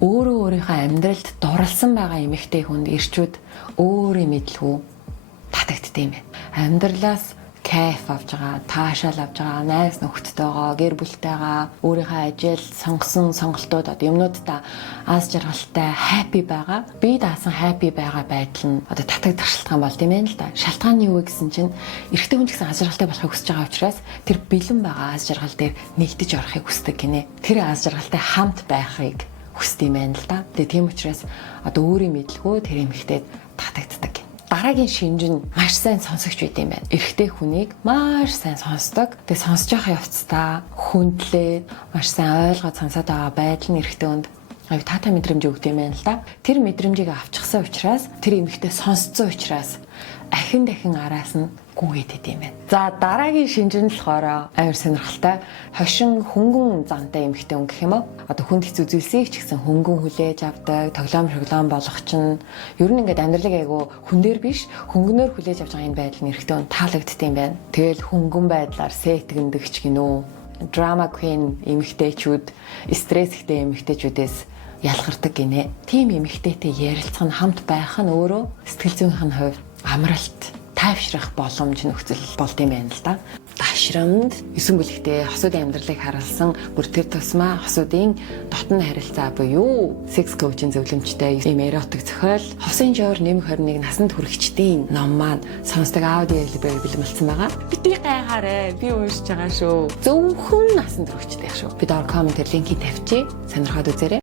Өөрөө өөрийнхөө амьдралд дурлсан байгаа эмэгтэй хүнд ирчүүд өөрийн мэдлгүй татагддаг юм байна. Амьдралаас кайф авж байгаа, таашаал авж байгаа, найз нөхдөдтэйгаа, гэр бүлтэйгаа, өөрийнхөө ажил, сонгосон сонголтууд юмнуудаа аз жаргалтай, happy байгаа. Би даасан happy байгаа байдал нь татагдах шалтгаан бол тийм ээ л да. Шалтгаан нь юу вэ гэсэн чинь эрэгтэй хүн ч гэсэн аз жаргалтай болохыг хүсэж байгаа учраас тэр бэлэн байгаа аз жаргал дээр нэгдэж орохыг хүсдэг гинэ. Тэр аз жаргалтай хамт байхыг хүсдэг юм байна л да. Тэгээ тийм учраас өөрийн мэдлгүй тэр эмэгтэйд татагддаг. Дараагийн шинж нь маш сайн сонсогч байд юм байна. Эрэгтэй хүнийг маш сайн сонсдог. Тэгээ сонсож явах явцдаа хүндлээд маш сайн ойлгоод сонсоод байгаа байдал нь эрэгтэй хүнд аюу таатай мэдрэмж өгдөг юм байна л да. Тэр мэдрэмжийг авчихсан учраас тэр эмэгтэй сонсцсон учраас ахин дахин араас нь гүгээд идэм байна. За дараагийн шинж нь болохоор амар сонирхолтой хошин хөнгөн зантай эмэгтэй хүн гэх юм уу? Хүнд хэцүү зүйлсийг ч гэсэн хөнгөн хүлээж авдаг, тоглоом болгох чинь ер нь ингээд амьдралыг айгу хүн дээр биш хөнгөнөөр хүлээж авч байгаа энэ байдал нь эрэгтэй хүн таалагддаг юм байна. Тэгэл хөнгөн байдлаар сэтгэндэг ч гинөө. Драма queen эмэгтэйчүүд стресс ихтэй эмэгтэйчүүдээс ялгардаг гинэ. Тим эмэгтэйтэй ярилцах нь хамт байх нь өөрөө сэтгэл зүйнийх нь хувьд амралт тайвшрах боломж нөхцөл болд юм байна л да. Дашрамд 9 бүлэгтээ хосуудын амьдралыг харуулсан бүр тэр тусмаа хосуудын дотн харилцаа буюу секс коучинг зөвлөмжтэй ийм эротик зохиол хосын жоор нэмэх 21 насанд хүрэгчдийн ном маань сонсдог аудио бэлгэлсэн байгаа. Бити гайхаарай. Би уншиж байгаа шүү. Зөвхөн насанд хүрэгчтэй шүү. Би доор комментээр линкийг тавьчих. Сонирхоод үзээрэй.